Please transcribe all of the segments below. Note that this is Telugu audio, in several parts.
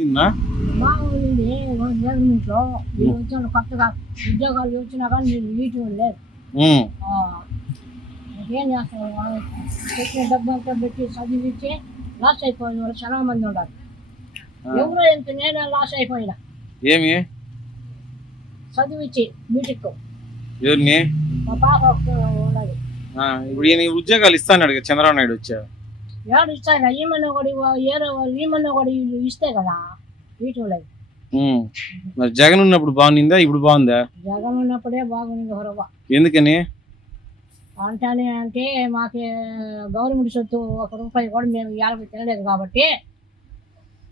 నిన్న బాగుంది గవర్నమెంట్లో మీరు వచ్చిన కొత్తగా ఉద్యోగాలు వచ్చినా కానీ మీరు వీటి లేదు ఏం చేస్తారు పెట్టిన డబ్బు అంతా పెట్టి చదివించి లాస్ అయిపోయిన వాళ్ళు చాలా మంది ఉన్నారు. ఎవరో ఎంత నేనే లాస్ అయిపోయినా ఏమి? చదివించి బీటెక్ ఎవరిని? మా పాప ఉన్నది. ఇప్పుడు ఈయన ఉద్యోగాలు ఇస్తాడు కదా చంద్రబాబు నాయుడు వచ్చా ఏడు ఇస్తారు ఈమెన్న కూడా ఏరో ఈమెన్న వీళ్ళు ఇస్తే కదా వీటి లేదు ఉమ్, మరి జగన్ ఉన్నప్పుడు బాగుండిందా? ఇప్పుడు బాగుందా? జగన్ ఉన్నప్పుడే బాగుంది హొరవ. ఎందుకని? అంటానే అంటే మాకు గవర్నమెంట్ సొత్తు ఒక రూపాయి కూడా మేము యాభై తినలేదు కాబట్టి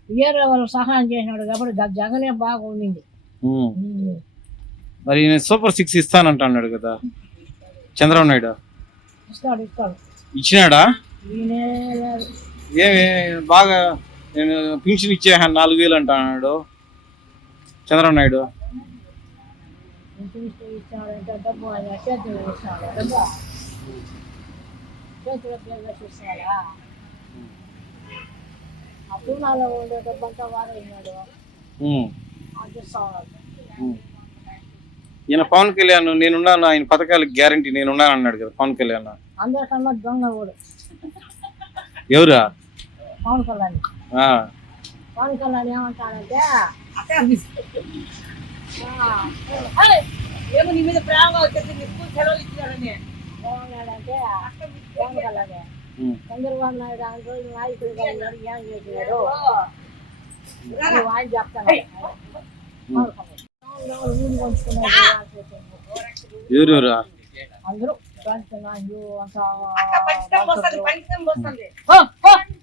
వేరే వాళ్ళు సహాయం చేసినాడు కాబట్టి జగనే బాగా ఉండింది ఉమ్, మరి సూపర్ సిక్స్ ఇస్తానంటున్నాడు కదా. చంద్రబాబు నాయుడు. ఇస్తాడు ఇస్తాడు. ఇచ్చినాడా? ఈయనే. ఏమి బాగా నేను పింఛన్ ఇచ్చే నాలుగు వేలు అంటున్నాడు చంద్రబాబు నాయుడు. ఉండే వాడైనాడు. ఈయన పవన్ కళ్యాణ్ నేనున్నాను ఆయన పథకాలకు గ్యారంటీ నేనున్నాను అన్నాడు కదా పవన్ కళ్యాణ్. అందరికన్నా దొంగ ఎవరా? పవన్ కళ్యాణ్. ఆ, పవన్ కళ్యాణ్ ఏమంటాడంటే ఆ, ఏయ్, ఏమో నీ మీద ప్రేమగా వచ్చేసి నీ స్కూల్ సెలవులు ఇచ్చినాడని ఏమన్నాడంటే పవన్ కళ్యాణ్. చంద్రబాబు నాయుడు ఆయన రోజు నాయకుడిగా ఉన్నాడు ఏం చేసినాడు ఆయన చెప్తాను. ఎవరెవరా అందరూ. అంతా